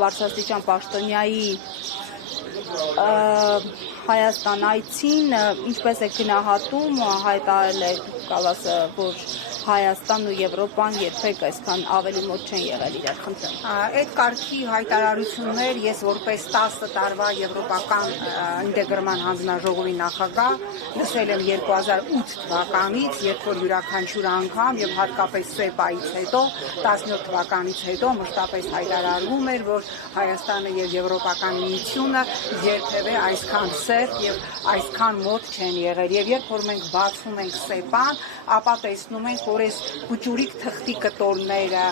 Բարձրաստիճան պաշտոնյայի Հայաստան այցին ինչպես է գնահատում, հայտարարել է Կալասը, որ Հայաստանն ու Եվրոպան երբեք այսքան ավելի մոտ չեն եղել իրար, խնդրեմ։ Այդ կարգի հայտարարություններ ես որպես 10 տարվա եվրոպական ինտեգրման հանձնաժողովի նախագահ լսել եմ 2008 թվականից, երբ որ յուրաքանչյուր անգամ եւ հատկապես ՍԵՊԱ-ից հետո 17 թվականից հետո մշտապես հայտարարվում էր, որ Հայաստանը եւ Եվրոպական միությունը երբևէ այսքան սերտ եւ այսքան մոտ չեն եղել։ Եվ երբ որ մենք բացում ենք ՍԵՊԱ-ն, ապա տեսնում ենք, որ այս կուճուրիկ թղթի կտորները,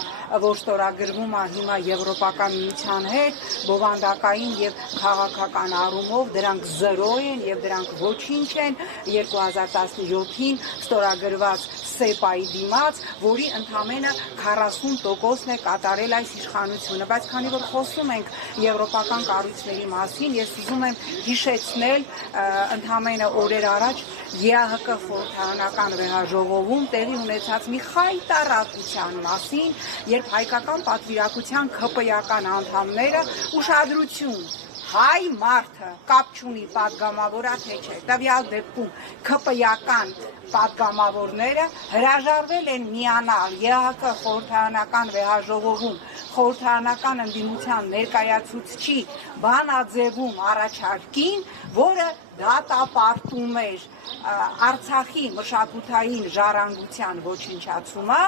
որ ստորագրվում է հիմա Եվրոպական միության հետ, բովանդակային եւ քաղաքական առումով դրանք 0 են եւ դրանք ոչինչ են 2017-ին ստորագրված ՍԵՊԱ-ի դիմաց, որի ընդամենը 40%-ն է կատարել այս իշխանությունը, բայց քանի որ խոսում ենք եվրոպական կառույցների մասին, ես ուզում եմ հիշեցնել ընդամենը օրեր առաջ ԵԱՀԿ խորհրդարանական վեհաժողովում տեղի ունեցած մի խայտառակության մասին, երբ հայկական պատվիրակության ԿՊ-ական անդամները ուշադրություն հայ մարդը կապ չունի պատգամավորա թե չէ, տվյալ դեպքում ԿՊ-ական պատգամավորները հրաժարվել են միանալ ԵԱՀԿ խորհրդարանական վեհաժողովում խորհրդարանական ընդդիմության ներկայացուցչի բանաձևում առաջարկին, որը դատապարտում էր Արցախի մշակութային ժառանգության ոչնչացումը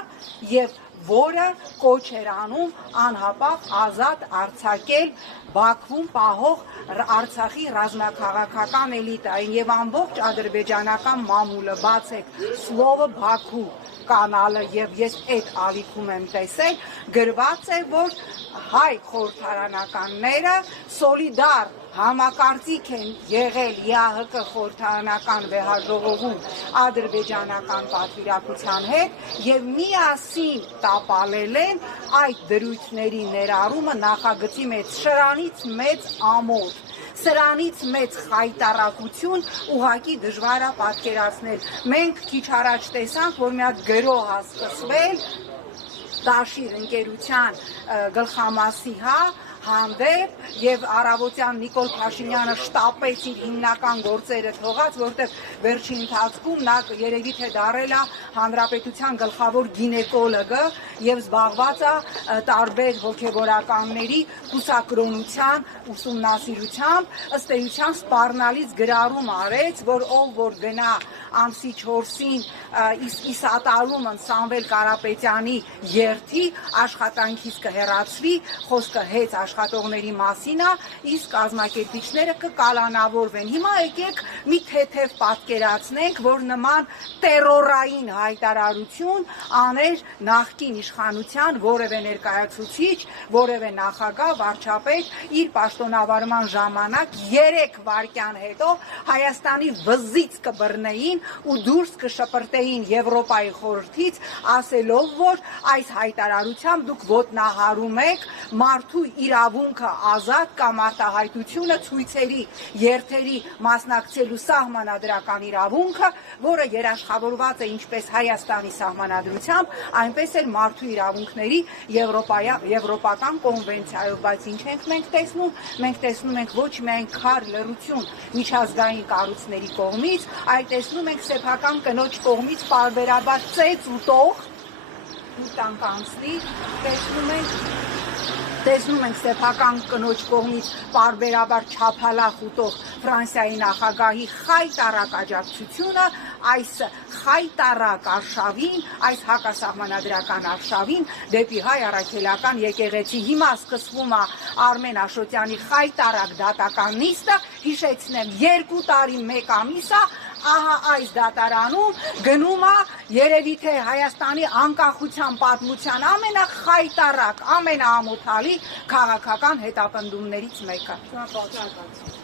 եւ որը կոչ էր անում անհապաղ ազատ արձակել Բաքվում պահող Արցախի ռազմաքաղաքական էլիտային եւ ամբողջ ադրբեջանական մամուլը, բացեք Սլովը Բաքու կանալը եւ ես այդ ալիքում եմ տեսել, գրված է, որ հայ խորհրդարանականները սոլիդար համակարծիք են եղել ԵԱՀԿ խորհրդարանական վեհաժողովում ադրբեջանական պատվիրակության հետ եւ միասին տապալել են այդ դրույթների ներառումը նախագծի մեջ, սրանից մեծ ամոթ, սրանից մեծ խայտառակություն ուղղակի դժվար է պատկերացնել։ Մենք քիչ առաջ տեսանք, որ մի հատ գրոհ է սկսվել Դաշիր ընկերության գլխամասի հանդեպ եւ առավոտյան Նիկոլ Փաշինյանը շտապեց իր հիմնական գործերը թողած, որտեղ վերջին ընթացքում նա երևի թե դարել է հանրապետության գլխավոր գինեկոլոգը եւ զբաղված է տարբեր հոգեվորականների կուսակրոնության ուսումնասիրությամբ, ըստ էության սպառնալից գրառում արեց, որ ով որ գնա ամսի 4-ին իսատալումն Սամվել Կարապետյանի երթի աշխատանքից կհեռացվի, խոսքը հեծ աշխատողների մասին է, իսկ կազմակերպիչները կկալանավորվեն։ Հիմա եկեք մի թեթև պատկերացնենք, որ նման տերորային հայտարարություն աներ նախկին իշխանության որևէ ներկայացուցիչ, որևէ նախագահ, վարչապետ իր պաշտոնավարման ժամանակ 3 վայրկյան հետո Հայաստանի վզից կբռնեին ու դուրս կշպրտեին Եվրոպայի խորհրդից, ասելով, որ այս հայտարարությամբ դուք ոտնահարում եք մարդու իրավունքը ազատ կամ արտահայտությունը ցույցերի, երթերի մասնակցելու սահմանադրական իրավունքը, որը երաշխավորված է ինչպես Հայաստանի սահմանադրությամբ, այնպես էլ մարդու իրավունքների եվրոպական կոնվենցիայով, բայց ինչ ենք մենք տեսնում, մենք տեսնում ենք ոչ միայն քար լռություն միջազգային կառույցների կողմից, այլ տեսնում ենք սեփական կնոջ կողմից պարբերաբար ծեծ ու տող տանկ անցնի, տեսնում ենք սեփական կնոջ կողմից պարբերաբար չափալախ ուտող Ֆրանսիայի նախագահի խայտառակ աջակցությունը այս խայտառակ արշավին, այս հակասահմանադրական արշավին դեպի հայ առաքելական եկեղեցի։ Հիմա սկսվում է Արմեն Աշոտյանի խայտառակ դատական նիստը, հիշեցնեմ 2 տարի 1 ամիս է, ահա այս դատարանում գնում է երևի թե Հայաստանի անկախության պատմության ամենախայտառակ, ամենաամոթալի քաղաքական հետապնդումներից մեկը։